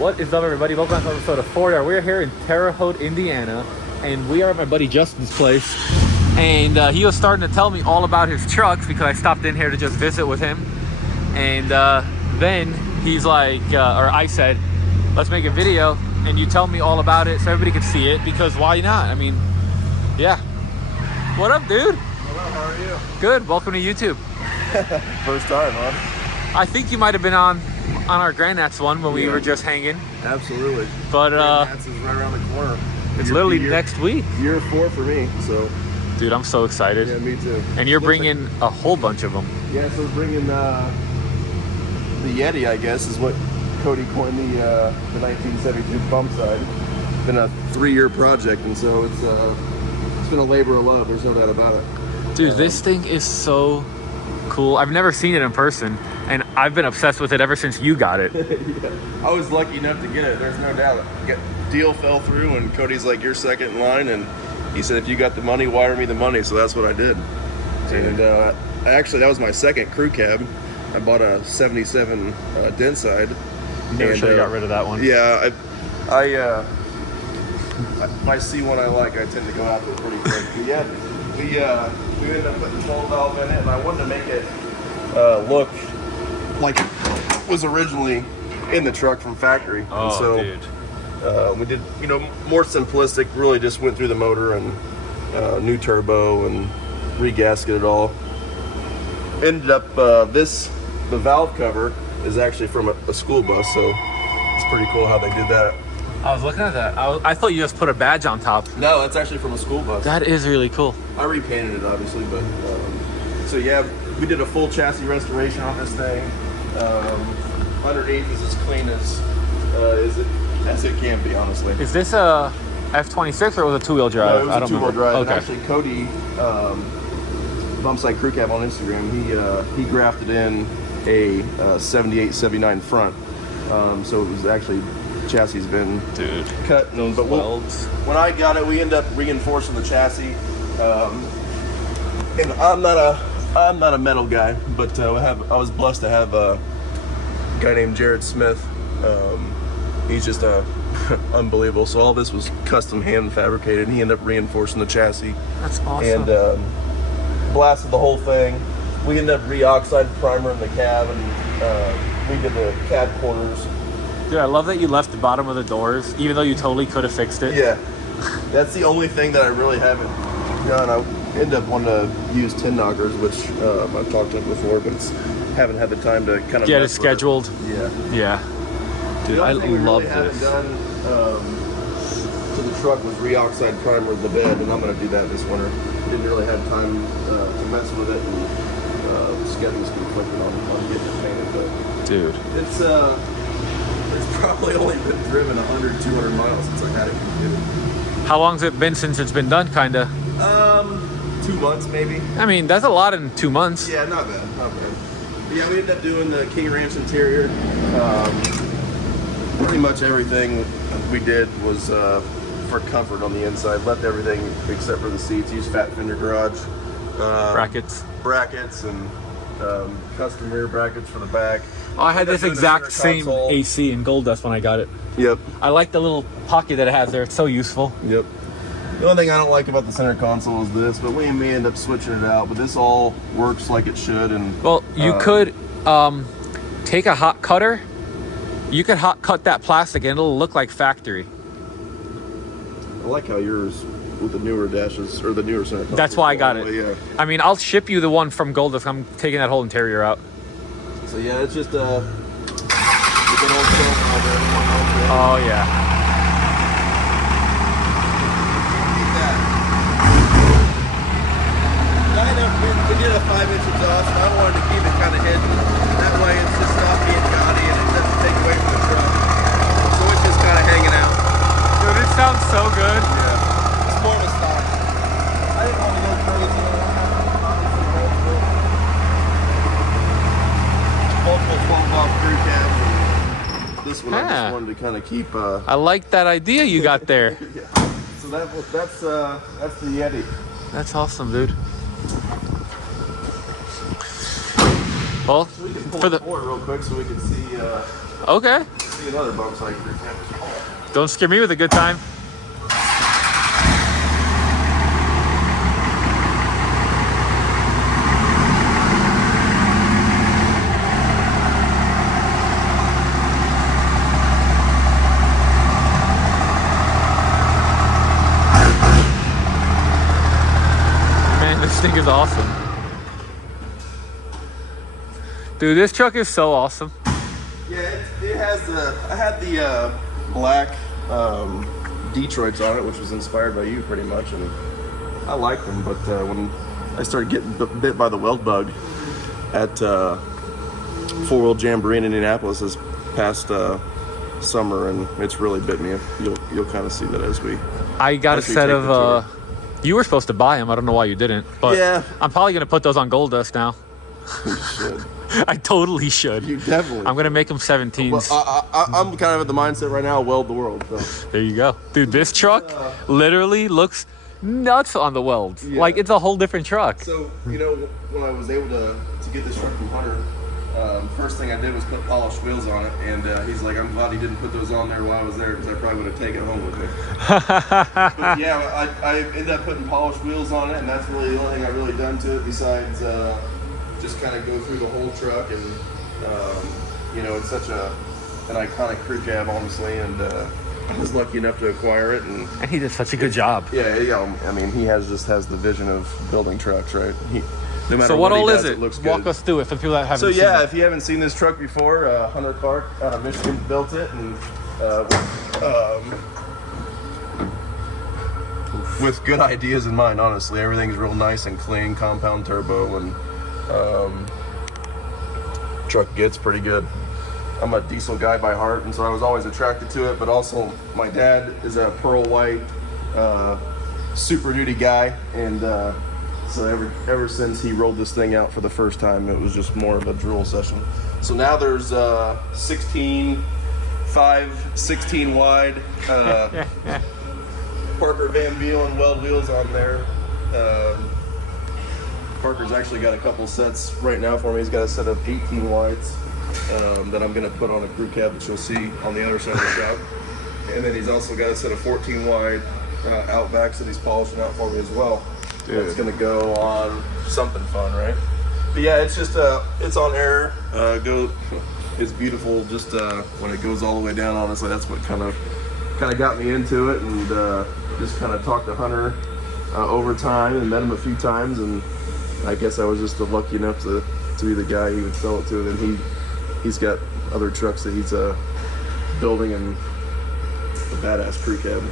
What is up, everybody? Welcome to episode of 4R. We're here in Terre Haute, Indiana, and we are at my buddy Justin's place. And he was starting to tell me all about his trucks because I stopped in here to just visit with him. And then he's like, or I said, let's make a video and you tell me all about it so everybody can see it, because why not? I mean, yeah. What up, dude? Hello, how are you? Good. Welcome to YouTube. First time, huh? I think you might have been on our Grandnats one when we were just hanging. Absolutely. But Grandnats is right around the corner. it's literally next week. Year 4 for me, so. Dude, I'm so excited. Yeah, me too. And you're bringing a whole bunch of them. Yeah, so we're bringing the Yeti, I guess, is what Cody coined the 1972 bump side. It's been a 3-year project, and so it's been a labor of love. There's no doubt about it. Dude, this thing is so cool. I've never seen it in person, and I've been obsessed with it ever since you got it. Yeah. I was lucky enough to get it. There's no doubt. Deal fell through, and Cody's like, "You're second in line," and he said, "If you got the money, wire me the money." So that's what I did. And actually, that was my second crew cab. I bought a 77 dent side. Never should have got rid of that one. Yeah, if I see one I like, I tend to go out there pretty quick. But yeah, we ended up putting 12 valve in it, and I wanted to make it look like it was originally in the truck from factory. Oh, and so, dude. we did, more simplistic. Really, just went through the motor and new turbo and regasketed it all. Ended up the valve cover is actually from a school bus, so it's pretty cool how they did that. I was looking at that. I thought you just put a badge on top. No, that's actually from a school bus. That is really cool. I repainted it, obviously, but so yeah, we did a full chassis restoration on this thing. Underneath is as clean as it can be, honestly. Is this a F26 or was it two-wheel drive? No, it was a two-wheel drive. Okay. And actually, Cody, Bumpside Crew Cab on Instagram, he grafted in a 78, 79 front. So it was actually, chassis been cut. But when I got it, we ended up reinforcing the chassis. And I'm not a metal guy, but I was blessed to have a guy named Jared Smith. He's just unbelievable. So all this was custom hand fabricated, and he ended up reinforcing the chassis. That's awesome. And blasted the whole thing. We ended up re-oxide primer in the cab, and we did the cab corners. Dude, I love that you left the bottom of the doors, even though you totally could have fixed it. Yeah, that's the only thing that I really haven't done. I end up wanting to use tin knockers, which I've talked about before, but haven't had the time to kind of get it scheduled. Yeah. Dude, I love this. Haven't done to the truck was re-oxide primer the bed, and I'm going to do that this winter. Didn't really have time to mess with it, and schedule's conflicting on getting it painted. But dude, it's probably only been driven 100, 200 miles since I had it completed. how long's it been since it's been done, kinda? 2 months maybe. I mean, that's a lot in 2 months. Yeah, not bad. But yeah, we ended up doing the King Ranch interior. Pretty much everything we did was for comfort on the inside. Left everything except for the seats. Used fat fender garage. Brackets and custom rear brackets for the back. Oh, I had this exact same AC in Gold Dust when I got it. Yep. I like the little pocket that it has there. It's so useful. Yep. The only thing I don't like about the center console is this, but we may end up switching it out. But this all works like it should. And well, you could take a hot cutter. You could hot cut that plastic and it'll look like factory. I like how yours with the newer dashes or the newer center console. That's why I got it. Yeah. I mean, I'll ship you the one from Gold Dust. I'm taking that whole interior out. So yeah, it's just a good old film. Oh yeah. We did a 5-inch exhaust, and I wanted to keep it kind of hidden. That way it's just not being gaudy and it doesn't take away from the truck. So it's just kind of hanging out. Dude, it sounds so good. Yeah. It's more of a stock. I didn't want to go crazy. Multiple 12-valve crew cabs. This one I just wanted to kind of keep. I like that idea you got there. Yeah. So that's the Yeti. That's awesome, dude. Well, So we can pull for it forward real quick so we can see Okay. See another bump side crew cab. Don't scare me with a good time. Man, this thing is awesome. Dude, this truck is so awesome. Yeah, it has the. I had the black Detroits on it, which was inspired by you pretty much, and I like them. But when I started getting bit by the weld bug at Four Wheel Jamboree in Indianapolis this past summer, and it's really bit me. You'll kind of see that as we. I got a set of. You were supposed to buy them. I don't know why you didn't. But yeah, I'm probably gonna put those on Gold Dust now. You should. I totally should. You definitely. I'm gonna make them 17s. Well, I'm kind of at the mindset right now. Weld the world. So. There you go, dude. This truck literally looks nuts on the weld. Yeah. Like it's a whole different truck. So when I was able to get this truck from Hunter, first thing I did was put polished wheels on it, and he's like, "I'm glad he didn't put those on there while I was there, because I probably would have taken it home with me." But yeah, I ended up putting polished wheels on it, and that's really the only thing I've really done to it besides just kind of go through the whole truck. And it's such an iconic crew cab, honestly, and I was lucky enough to acquire it. And he did such a good job. Yeah. I mean, he has the vision of building trucks, right? No matter so what all does, is it? Looks Walk good. us through it for people that haven't So seen yeah, it. if you haven't seen this truck before, Hunter Clark out of Michigan built it, and with good ideas in mind. Honestly, everything's real nice and clean, compound turbo, and truck gets pretty good. I'm a diesel guy by heart, and so I was always attracted to it. But also, my dad is a pearl white Super Duty guy, and so ever since he rolled this thing out for the first time, it was just more of a drool session. So now there's 16 wide Parker Van Vielen weld wheels on there. Parker's actually got a couple sets right now for me. He's got a set of 18 wides that I'm going to put on a crew cab that you'll see on the other side of the shop. And then he's also got a set of 14 wide Outbacks that he's polishing out for me as well. Dude. It's going to go on something fun, right? But yeah, it's just it's on air. It's beautiful just when it goes all the way down. Honestly, that's what kind of got me into it, and just kind of talked to Hunter over time and met him a few times, and I guess I was just lucky enough to be the guy he would sell it to. And he's got other trucks that he's building, and a badass crew cab.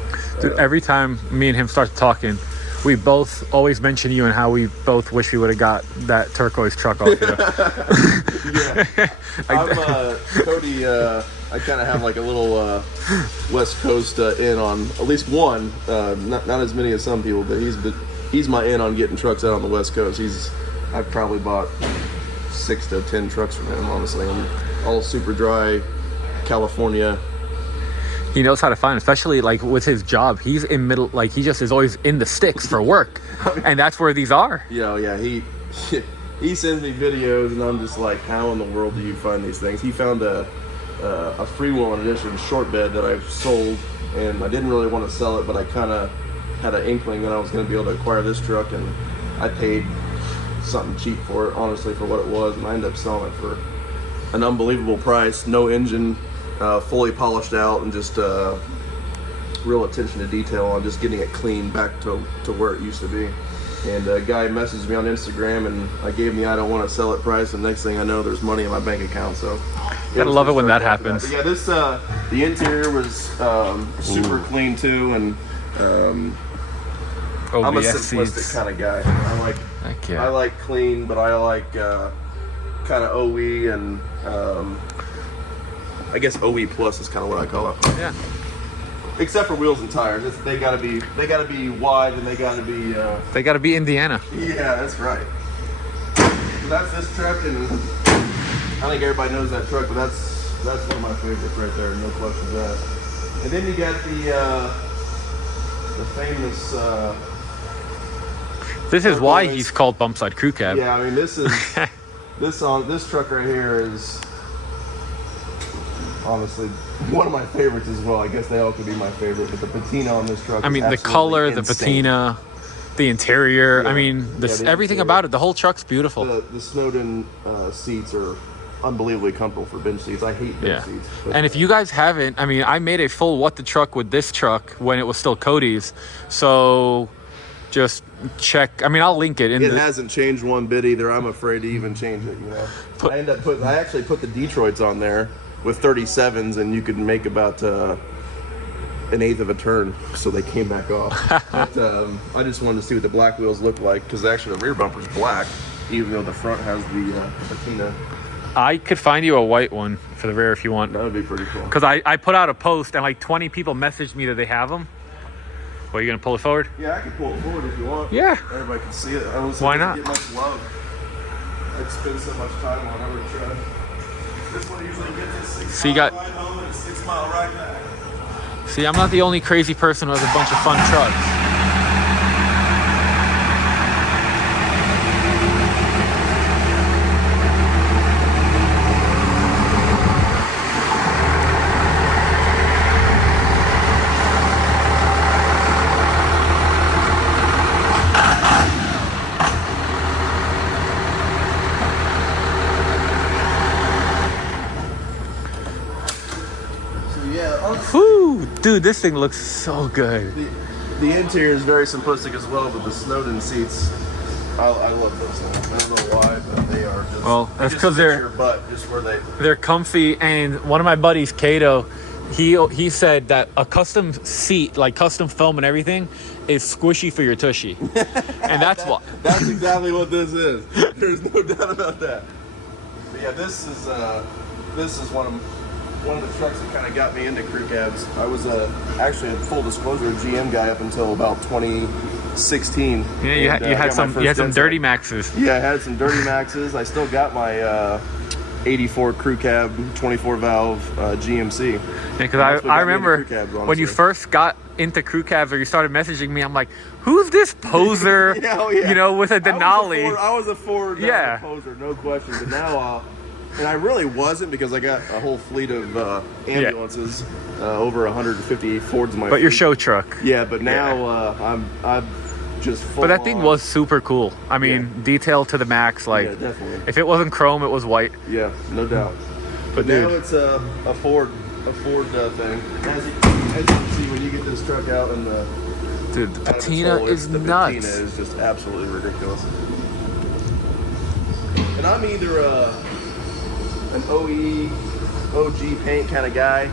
Dude, every time me and him start talking, we both always mention you and how we both wish we would have got that turquoise truck off you. Yeah. I'm Cody. I kind of have like a little West Coast in on at least one. Not as many as some people, but he's my in on getting trucks out on the West Coast. I've probably bought 6 to 10 trucks from him. Honestly, I'm all super dry, California. He knows how to find, especially like with his job. He's in middle, like he just is always in the sticks for work, and that's where these are. Yeah. He sends me videos, and I'm just like, how in the world do you find these things? He found a freewheeling edition short bed that I've sold, and I didn't really want to sell it, but I kind of had an inkling that I was going to be able to acquire this truck, and I paid something cheap for it, honestly, for what it was, and I ended up selling it for an unbelievable price. No engine, fully polished out, and just real attention to detail on just getting it clean back to where it used to be. And a guy messaged me on Instagram, and I gave him the I don't want to sell it price, and next thing I know, there's money in my bank account. So gotta love it when that happens. But yeah, this the interior was super clean too, and I'm a simplistic kind of guy. I like clean, but I like kind of OE, and I guess OE plus is kind of what I call it. Yeah. Except for wheels and tires, they gotta be wide, and they gotta be. They gotta be Indiana. Yeah, that's right. So that's this truck, and I think everybody knows that truck, but that's one of my favorites right there, no questions asked. And then you got the famous. This is why he's called Bumpside Crew Cab. Yeah, I mean this is this truck right here is honestly one of my favorites as well. I guess they all could be my favorite, but the patina on this truck. I mean, is the absolutely color, insane. the patina, the interior. Yeah. I mean, everything about it. The whole truck's beautiful. The Snowden seats are unbelievably comfortable for bench seats. I hate bench seats. But, and if you guys haven't, I mean, I made a full what the truck with this truck when it was still Cody's. So just check. I mean, I'll link it. It hasn't changed one bit either. I'm afraid to even change it. You know, I actually put the Detroits on there with 37s, and you could make about an eighth of a turn, so they came back off. But I just wanted to see what the black wheels look like, because actually the rear bumper's black, even though the front has the patina. I could find you a white one for the rear if you want. That would be pretty cool. Because I put out a post and like 20 people messaged me that they have them. Well, you gonna pull it forward? Yeah, I can pull it forward if you want. Yeah. Everybody can see it. I don't Why not? get much love. I spend so much time on every truck. This one usually gets a 6-mile ride home and a 6-mile ride back. See, I'm not the only crazy person who has a bunch of fun trucks. Whew, dude, this thing looks so good. The interior is very simplistic as well, but the Snowden seats, I love those things. I don't know why, but they are just. Well, that's because they're your butt just where they're comfy. And one of my buddies, Kato, he said that a custom seat, like custom foam and everything, is squishy for your tushy, and that's what. That's exactly what this is. There's no doubt about that. But yeah, this is one of the trucks that kind of got me into crew cabs. I was actually a full disclosure GM guy up until about 2016. Yeah, you had some dirty maxes. Yeah, I had some dirty maxes. I still got my 84 crew cab 24 valve GMC. Yeah, because I remember cabs, when you first got into crew cabs or you started messaging me, I'm like, who's this poser? Yeah. You know, with a Denali. I was a Ford poser, no question. But now, and I really wasn't, because I got a whole fleet of ambulances, over 150 Fords in my But your fleet. show truck. Yeah, but now I'm just full. But that thing was super cool. I mean, detail to the max. Like, yeah, definitely. If it wasn't chrome, it was white. Yeah, no doubt. But now dude, it's a Ford thing. As you can see, when you get this truck out in the dude, the patina is nuts. The patina is just absolutely ridiculous. And I'm either an OG paint kind of guy,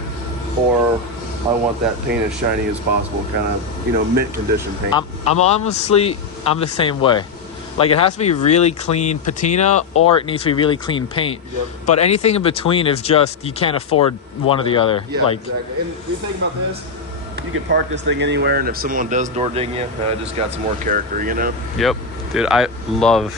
or I want that paint as shiny as possible, kind of, mint condition paint. I'm honestly, I'm the same way. Like, it has to be really clean patina, or it needs to be really clean paint. Yep. But anything in between is just, you can't afford one or the other. Yeah, like, exactly. And the thing about this, you can park this thing anywhere, and if someone does door ding you, just got some more character, Yep. Dude, I love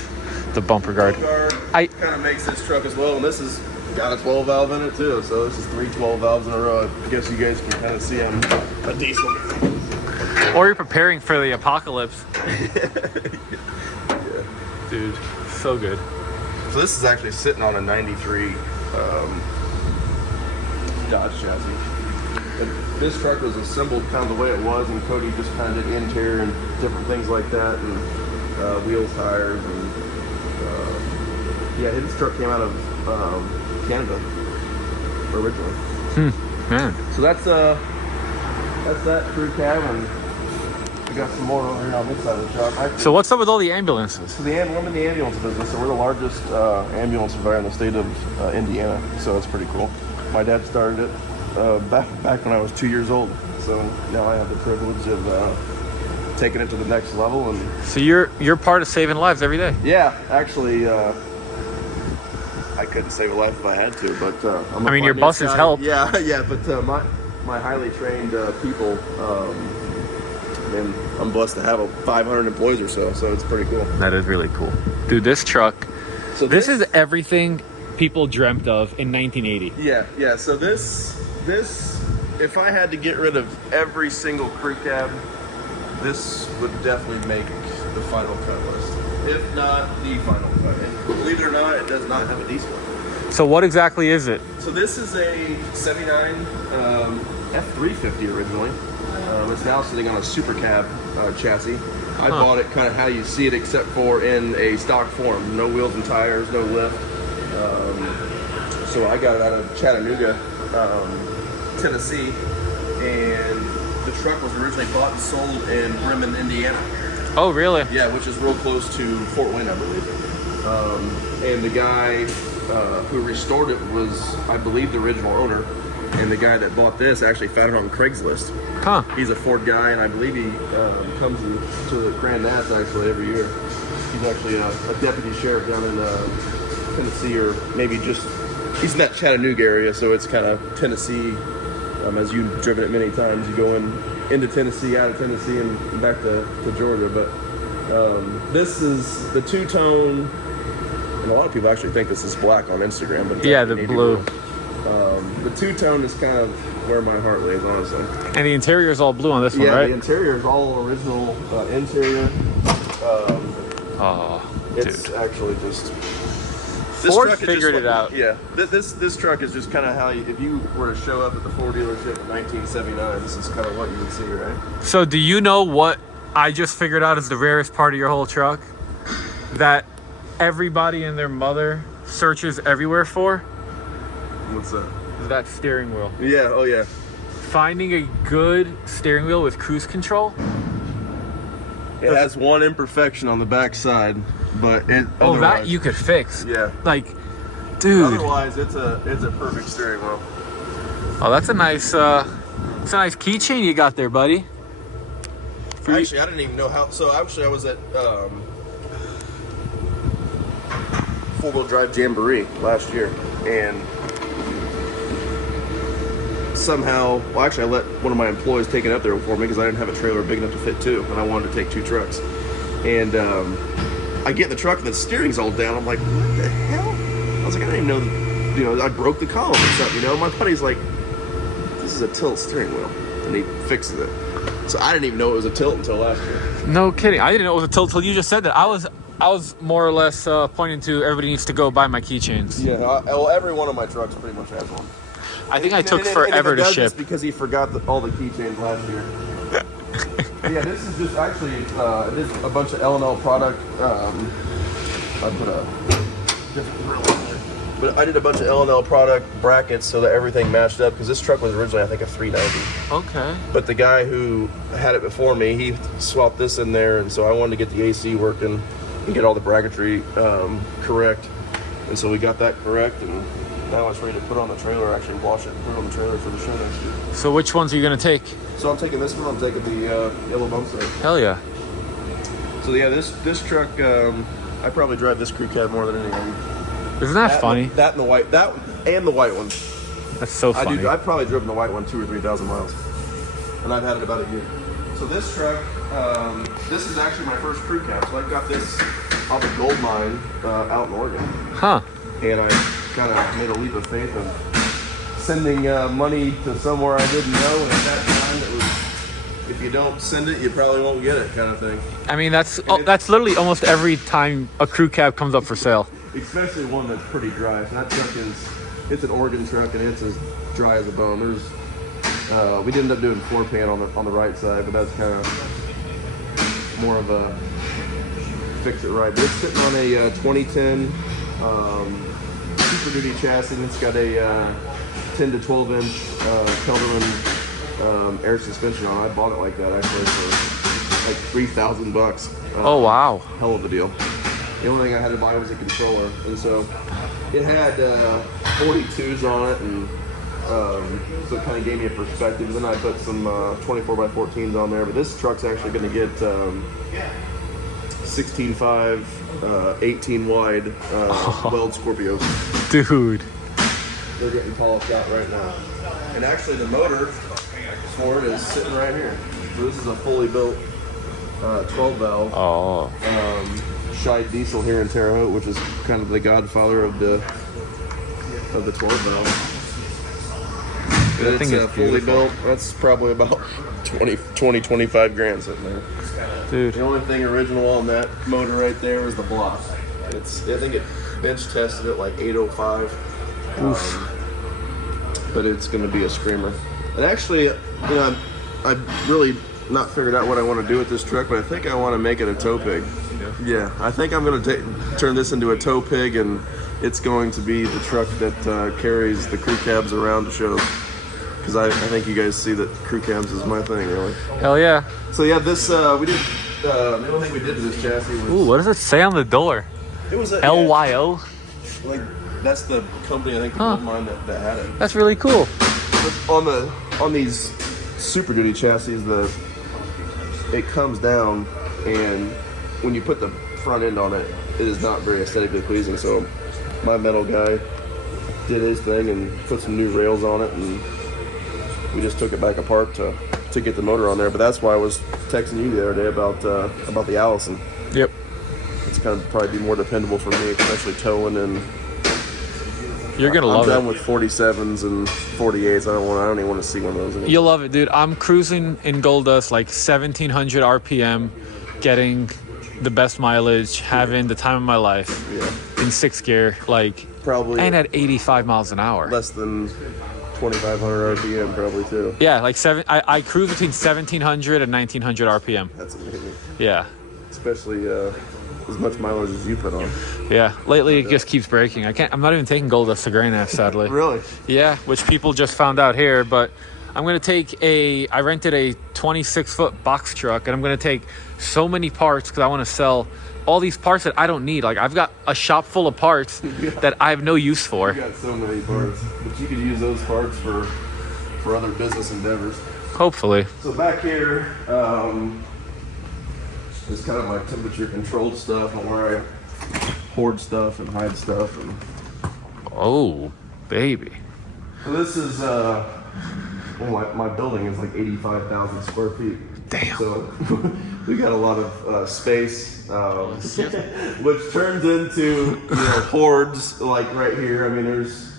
the bumper guard. Kind of makes this truck as well, and this has got a 12 valve in it too, so this is 3 12 valves in a row. I guess you guys can kind of see I'm a diesel guy. Or you're preparing for the apocalypse. Yeah. Dude, so good. So this is actually sitting on a 93 Dodge chassis. And this truck was assembled kind of the way it was, and Cody just kind of did interior and different things like that, and wheels, tires, and this truck came out of Canada originally. Man. So that's that crew cab, and we got some more over here on this side of the shop. So what's up with all the ambulances? So I'm in the ambulance business, so we're the largest ambulance provider in the state of Indiana. So it's pretty cool. My dad started it back when I was 2 years old. So now I have the privilege of taking it to the next level. And so you're part of saving lives every day. Yeah, actually, I couldn't save a life if I had to, but I mean, your buses help. Yeah, but my highly trained people. And I'm blessed to have 500 employees or so it's pretty cool. That is really cool. Dude, this truck, so this is everything people dreamt of in 1980. Yeah, so this, if I had to get rid of every single crew cab, this would definitely make the final cut list. If not the final cut. And believe it or not, it does not have a diesel. So what exactly is it? So this is a 79 F350 originally. It's now sitting on a super cab chassis. I bought it kind of how you see it, except for in a stock form. No wheels and tires, no lift. So I got it out of Chattanooga, Tennessee, and the truck was originally bought and sold in Bremen, Indiana. Oh, really? Yeah, which is real close to Fort Wayne, I believe. And the guy who restored it was, I believe, the original owner. And the guy that bought this actually found it on Craigslist. Huh. He's a Ford guy, and I believe he comes to the Grand Nass actually every year. He's actually a deputy sheriff down in Tennessee, or maybe just, he's in that Chattanooga area, so it's kind of Tennessee. As you've driven it many times, you go into Tennessee, out of Tennessee, and back to Georgia. But this is the two-tone, and a lot of people actually think this is black on Instagram. But yeah, the blue. The two-tone is kind of where my heart lays, honestly. And the interior is all blue on this one, right? Yeah, the interior is all original interior. It's actually just... Ford figured it out. Yeah, this truck is just kind of how if you were to show up at the Ford dealership in 1979, this is kind of what you would see, right? So do you know what I just figured out is the rarest part of your whole truck? That everybody and their mother searches everywhere for? What's that? That steering wheel. Yeah, oh yeah. Finding a good steering wheel with cruise control. It has one imperfection on the back side, but it. Oh, that you could fix. Yeah. Like, dude. Otherwise, it's a perfect steering wheel. Oh, that's a nice keychain you got there, buddy. Actually, I didn't even know how. So actually, I was at four-wheel drive Jamboree last year, and somehow, well, actually, I let one of my employees take it up there for me because I didn't have a trailer big enough to fit two, and I wanted to take two trucks. And I get in the truck, and the steering's all down. I'm like, what the hell? I was like, I didn't even know, I broke the column or something, My buddy's like, this is a tilt steering wheel, and he fixes it. So I didn't even know it was a tilt until last year. No kidding. I didn't know it was a tilt until you just said that. I was more or less pointing to everybody needs to go buy my keychains. Yeah, well, every one of my trucks pretty much has one. I think I took forever to ship. It's because he forgot all the keychains last year. Yeah, this is just actually this is a bunch of L&L product. I put a different grill in there, but I did a bunch of L&L product brackets so that everything matched up because this truck was originally, I think, a 390. Okay. But the guy who had it before me, he swapped this in there, and so I wanted to get the AC working and get all the bracketry correct, and so we got that correct, and now it's ready to put on the trailer, actually wash it and put it on the trailer for the show next year. So which ones are you going to take? So I'm taking this one, I'm taking the yellow bump set. Hell yeah. So yeah, this truck, I probably drive this crew cab more than anything. Isn't that funny? That and the white, that and the white one. That's so funny. I've probably driven the white one 2,000 or 3,000 miles. And I've had it about a year. So this truck, this is actually my first crew cab. So I got this off a gold mine out in Oregon. Huh. And I kind of made a leap of faith of sending money to somewhere I didn't know, and at that time it was, if you don't send it, you probably won't get it, kind of thing. I mean, that's literally almost every time a crew cab comes up for sale. Especially one that's pretty dry. So that truck it's an Oregon truck, and it's as dry as a bone. We did end up doing floor pan on the right side, but that's kind of more of a fix it right. But it's sitting on a 2010 Super Duty chassis. It's got a 10 to 12 inch Kelderman air suspension on. I bought it like that actually for like $3,000. Oh wow! Hell of a deal. The only thing I had to buy was a controller, and so it had 42s on it, and so it kind of gave me a perspective. Then I put some 24x14s on there, but this truck's actually going to get 16.5, 18 wide weld Scorpios. Dude. They're getting polished out right now. And actually the motor for it is sitting right here. So this is a fully built 12 valve. Oh. Scheid diesel here in Terre Haute, which is kind of the godfather of the 12 valve. It's fully built. That's probably about 25 grand sitting there. Dude. The only thing original on that motor right there is the block. I think it bench tested at like 805. But it's going to be a screamer. And actually, you know, I've really not figured out what I want to do with this truck, but I think I want to make it a tow pig. Yeah, I think I'm going to turn this into a tow pig, and it's going to be the truck that carries the crew cabs around to shows. Because I think you guys see that crew cabs is my thing, really. Hell yeah. So yeah, this, we did, the only thing we did to this chassis was... Ooh, what does it say on the door? It was a... LYO? Yeah, like, that's the company, I think, of mine that had it. That's really cool. But on these Super Duty chassis, it comes down, and when you put the front end on it, it is not very aesthetically pleasing. So my metal guy did his thing and put some new rails on it, and we just took it back apart to get the motor on there. But that's why I was texting you the other day about the Allison. Yep. It's going to probably be more dependable for me, especially towing, and you're gonna love it. I'm done with 47s and 48s. I don't even want to see one of those anymore. You'll love it, dude. I'm cruising in Gold Dust like 1700 RPM, getting the best mileage, having the time of my life. Yeah. In 6th gear, like probably, and at 85 miles an hour. Less than 2,500 RPM, probably too. Yeah, like I cruise between 1700 and 1900 RPM. That's amazing. Yeah. Especially as much mileage as you put on. Yeah, lately it just keeps breaking. I'm not even taking Gold Dust to Grain F, sadly. Really? Yeah, which people just found out here, but I'm gonna take I rented a 26-foot box truck, and I'm gonna take so many parts because I want to sell all these parts that I don't need. Like, I've got a shop full of parts that I have no use for. You got so many parts, but you could use those parts for other business endeavors. Hopefully. So back here, is kind of my temperature controlled stuff and where I hoard stuff and hide stuff. And oh, baby. so this is my building is like 85,000 square feet. Damn. So we got a lot of space, which turns into hoards like right here. I mean, there's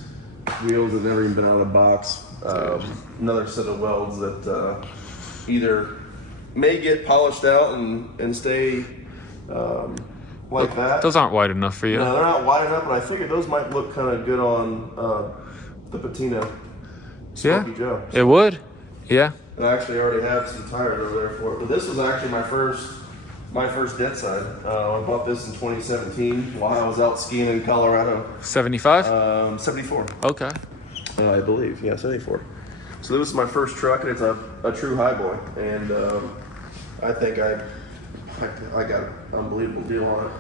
wheels that never even been out of the box. Another set of welds that either may get polished out and stay like that. Those aren't wide enough for you. No, they're not wide enough, but I figured those might look kind of good on the Patina Smoky Joe. It would. Yeah. And I actually already have some tires over there for it. But this was actually my first dead side. I bought this in 2017 while I was out skiing in Colorado. 75? 74. Okay. I believe, yeah, 74. So this is my first truck, and it's a true highboy. And I think I got an unbelievable deal on it.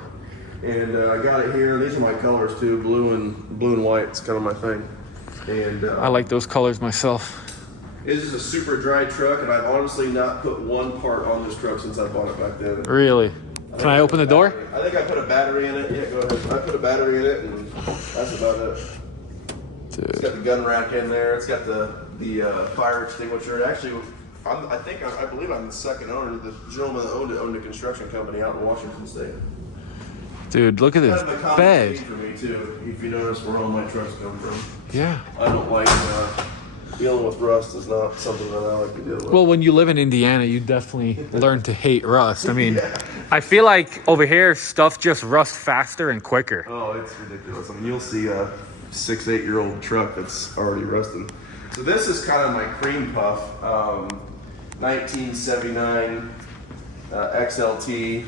And I got it here. These are my colors too, blue and white. It's kind of my thing. And I like those colors myself. It's just a super dry truck, and I've honestly not put one part on this truck since I bought it back then. Really? Can I open the door? I think I put a battery in it. Yeah, go ahead. I put a battery in it, and that's about it. Dude. It's got the gun rack in there. It's got the fire extinguisher. Actually, I believe I'm the second owner. The gentleman that owned a construction company out in Washington State. Dude, look at this bed. For me too, if you notice where all my trucks come from. Yeah. I don't like dealing with rust. Is not something that I like to deal with. Well, when you live in Indiana, you definitely learn to hate rust. I mean, I feel like over here stuff just rusts faster and quicker. Oh, it's ridiculous. I mean, you'll see a 6-8-year-old truck that's already rusted. So this is kind of my cream puff, 1979 XLT,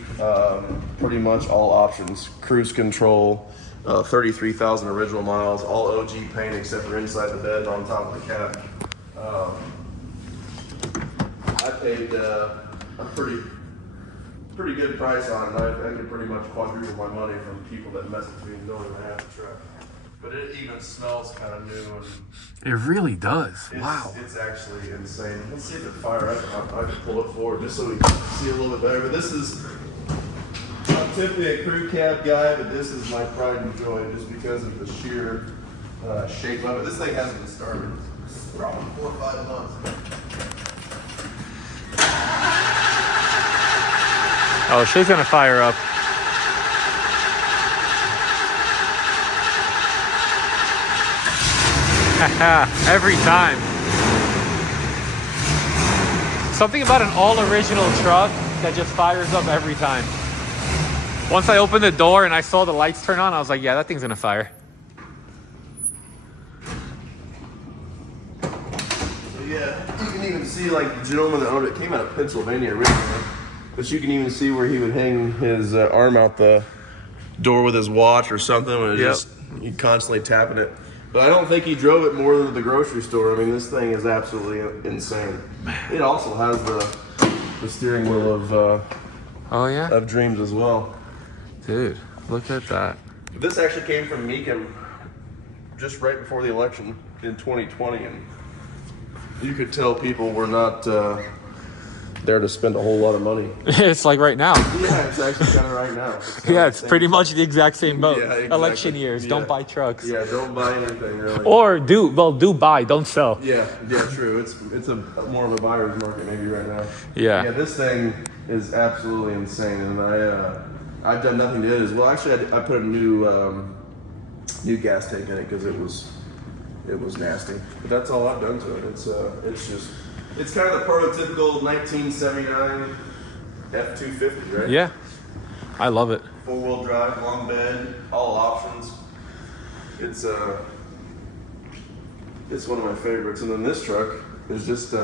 pretty much all options, cruise control, 33,000 original miles, all OG paint except for inside the bed on top of the cab. I paid a pretty good price on it. I could pretty much quadruple my money from people that message me knowing I have the truck. But it even smells kind of new. And it really does. Wow. It's actually insane. Let's see if it fires up. I can pull it forward just so we can see a little bit better. But this is, I'm typically a crew cab guy, but this is my pride and joy just because of the sheer shape of it. This thing hasn't been started. It's probably 4 or 5 months. Oh, she's gonna fire up. Every time. Something about an all-original truck that just fires up every time. Once I opened the door and I saw the lights turn on, I was like, yeah, that thing's gonna fire. Yeah, you can even see like the gentleman that owned it came out of Pennsylvania originally, but you can even see where he would hang his arm out the door with his watch or something, and just he'd constantly tapping it. But I don't think he drove it more than the grocery store. I mean, this thing is absolutely insane. It also has the steering wheel of dreams as well. Dude, look at that. This actually came from Meekum just right before the election in 2020, and you could tell people were not there to spend a whole lot of money. It's like right now. Yeah, it's actually kind of right now. It's pretty much the exact same boat. Yeah, exactly. Election years, don't buy trucks. Yeah, don't buy anything really. Or do buy, don't sell. Yeah, true. It's a more of a buyer's market maybe right now. Yeah. Yeah, this thing is absolutely insane, and I've done nothing to it as well. Actually, I put a new gas tank in it because it was nasty. But that's all I've done to it. It's kind of the prototypical 1979 F-250, right? Yeah, I love it. 4-wheel drive, long bed, all options. It's one of my favorites. And then this truck is just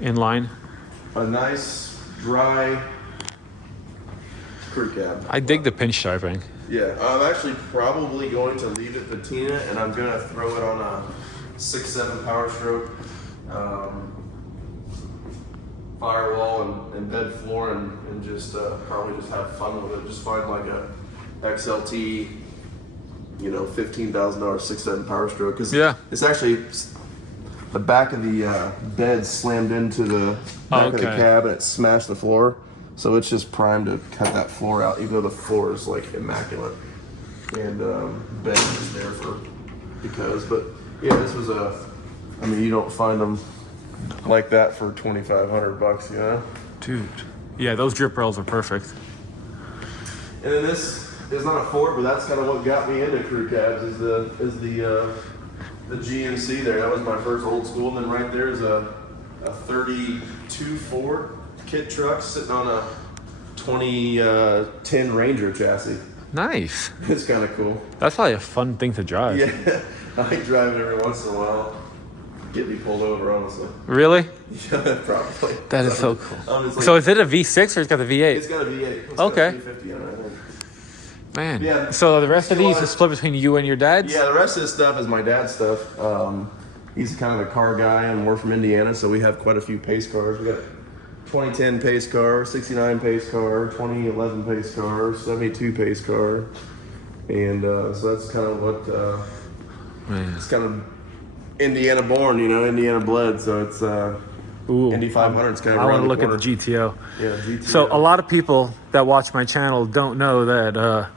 In line. a nice, dry crew cab. I dig the pinstriping. Yeah, I'm actually probably going to leave it patina, and I'm going to throw it on a 6.7 Power Stroke firewall and bed floor, and just probably just have fun with it. Just find like a XLT, $15,000 6.7 Power Stroke, because it's actually the back of the bed slammed into the back of the cab, and it smashed the floor. So it's just primed to cut that floor out, even though the floor is like immaculate. And bed is there but yeah, this was you don't find them like that for $2,500, Dude. Yeah, those drip rails are perfect. And then this is not a Ford, but that's kind of what got me into crew cabs is the GMC there. That was my first old school. And then right there is a 32 Ford kit truck sitting on a 2010 Ranger chassis. Nice. It's kind of cool. That's probably a fun thing to drive. Yeah, I drive it every once in a while. Get me pulled over, honestly. Really? Yeah, probably. That is so cool. So is it a V6 or it's got the V8? It's got a V8. It's okay. got a 350 on it, I think. Man. Yeah. So the rest of these is split between you and your dad's? Yeah, the rest of this stuff is my dad's stuff. He's kind of a car guy, and we're from Indiana, so we have quite a few pace cars. We got 2010 pace car, 69 pace car, 2011 pace car, 72 pace car, and so that's kind of what it's kind of Indiana born, Indiana bled. So it's Indy 500's kind of. I want to look at the GTO. Yeah, GTO. So a lot of people that watch my channel don't know that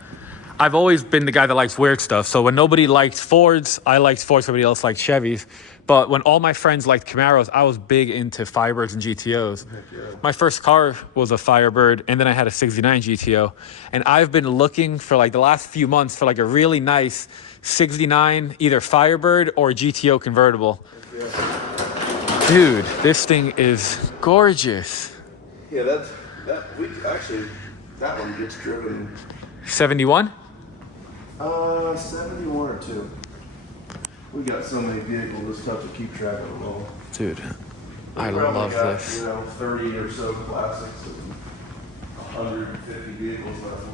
I've always been the guy that likes weird stuff. So when nobody liked Fords, I liked Fords. Somebody else liked Chevys. But when all my friends liked Camaros, I was big into Firebirds and GTOs. Yeah. My first car was a Firebird, and then I had a 69 GTO. And I've been looking for like the last few months for like a really nice 69, either Firebird or GTO convertible. Yeah. Dude, this thing is gorgeous. Yeah, that one gets driven. 71? 71 or 2. We got so many vehicles, it's tough to keep track of them all. Dude, I love this. 30 or so classics and 150 vehicles left,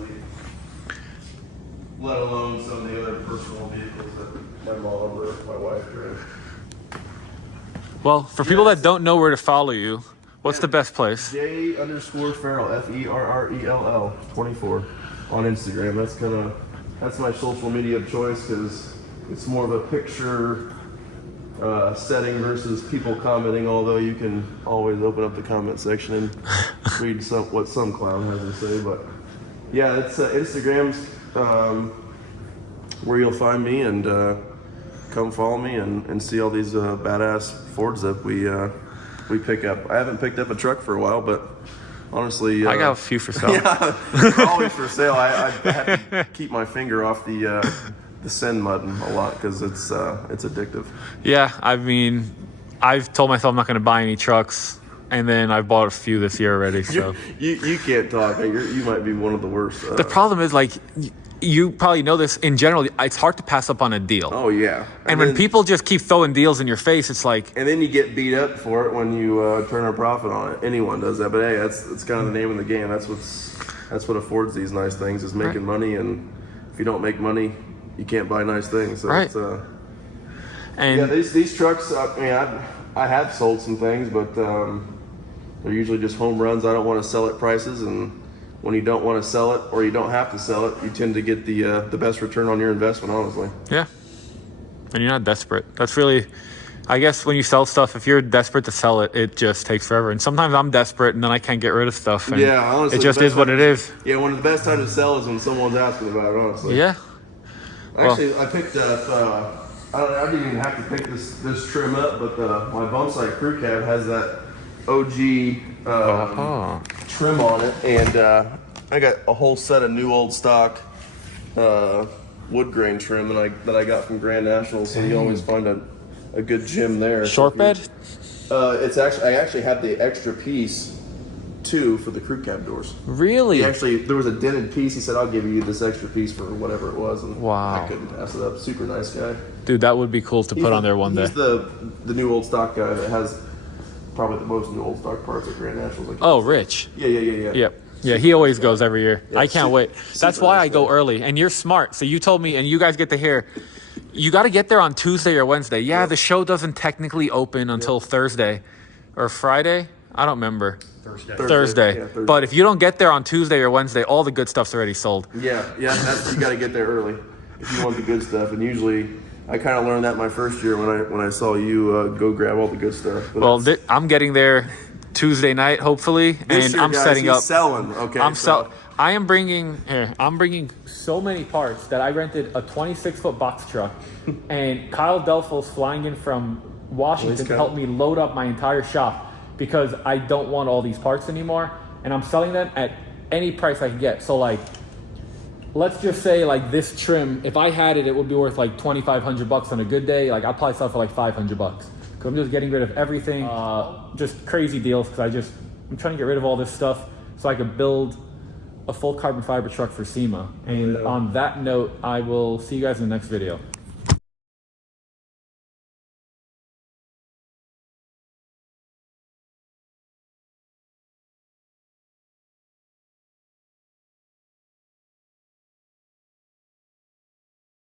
let alone some of the other personal vehicles that my mom or my wife drove. Well, for people that don't know where to follow you, what's the best place? J_Ferrell, Ferrell 24 on Instagram. That's my social media of choice because it's more of a picture setting versus people commenting, although you can always open up the comment section and read what some clown has to say. But yeah, it's Instagram's where you'll find me, and come follow me and see all these badass Fords that we pick up. I haven't picked up a truck for a while, but honestly, I got a few for sale. Yeah, they're always for sale. I have to keep my finger off the send button a lot because it's addictive. Yeah, I mean, I've told myself I'm not going to buy any trucks, and then I've bought a few this year already. So you can't talk. You might be one of the worst. The problem is, like, you probably know this, in general, it's hard to pass up on a deal. Oh yeah. And when people just keep throwing deals in your face, it's like... And then you get beat up for it when you turn a profit on it. Anyone does that, but hey, that's kind of the name of the game. That's what affords these nice things, is making money. And if you don't make money, you can't buy nice things. So right. It's, and yeah, these trucks. I mean, I have sold some things, but they're usually just home runs. I don't want to sell at prices, and when you don't want to sell it or you don't have to sell it, you tend to get the best return on your investment, honestly. Yeah. And you're not desperate. That's really, I guess, when you sell stuff, if you're desperate to sell it, it just takes forever. And sometimes I'm desperate and then I can't get rid of stuff. And yeah, honestly. It just is what it is. Yeah, one of the best times to sell is when someone's asking about it, honestly. Yeah. Actually, I picked up, I didn't even have to pick this trim up, but my bump site crew cab has that OG trim on it. And I got a whole set of new old stock wood grain trim that I got from Grand National, so you always find a good gem there. Short bed? It's actually, I actually had the extra piece too for the crew cab doors. Really? There was a dented piece. He said, I'll give you this extra piece for whatever it was, and wow. I couldn't pass it up. Super nice guy. Dude, that would be cool to put on there one day. He's the new old stock guy that has probably the most new old stock parts at Grand National. Like, oh, Rich. Yeah. Yep. Yeah, he always goes every year. Yeah, I can't wait. That's why I go early. And you're smart. So you told me, and you guys get to hear, you got to get there on Tuesday or Wednesday. Yeah, the show doesn't technically open until Thursday or Friday. I don't remember. Thursday. Yeah, Thursday. But if you don't get there on Tuesday or Wednesday, all the good stuff's already sold. Yeah. That's, you got to get there early if you want the good stuff. And usually, I kind of learned that my first year when I saw you go grab all the good stuff. But well, I'm getting there Tuesday night, hopefully, and year, I'm guys, setting up. Selling. Okay. I'm bringing so many parts that I rented a 26-foot box truck, and Kyle Delfo's flying in from Washington to help me load up my entire shop because I don't want all these parts anymore, and I'm selling them at any price I can get. So like, let's just say like this trim, if I had it, it would be worth like $2,500 on a good day. Like I'd probably sell it for like $500. I'm just getting rid of everything, just crazy deals, because I'm trying to get rid of all this stuff so I could build a full carbon fiber truck for SEMA. And on that note, I will see you guys in the next video.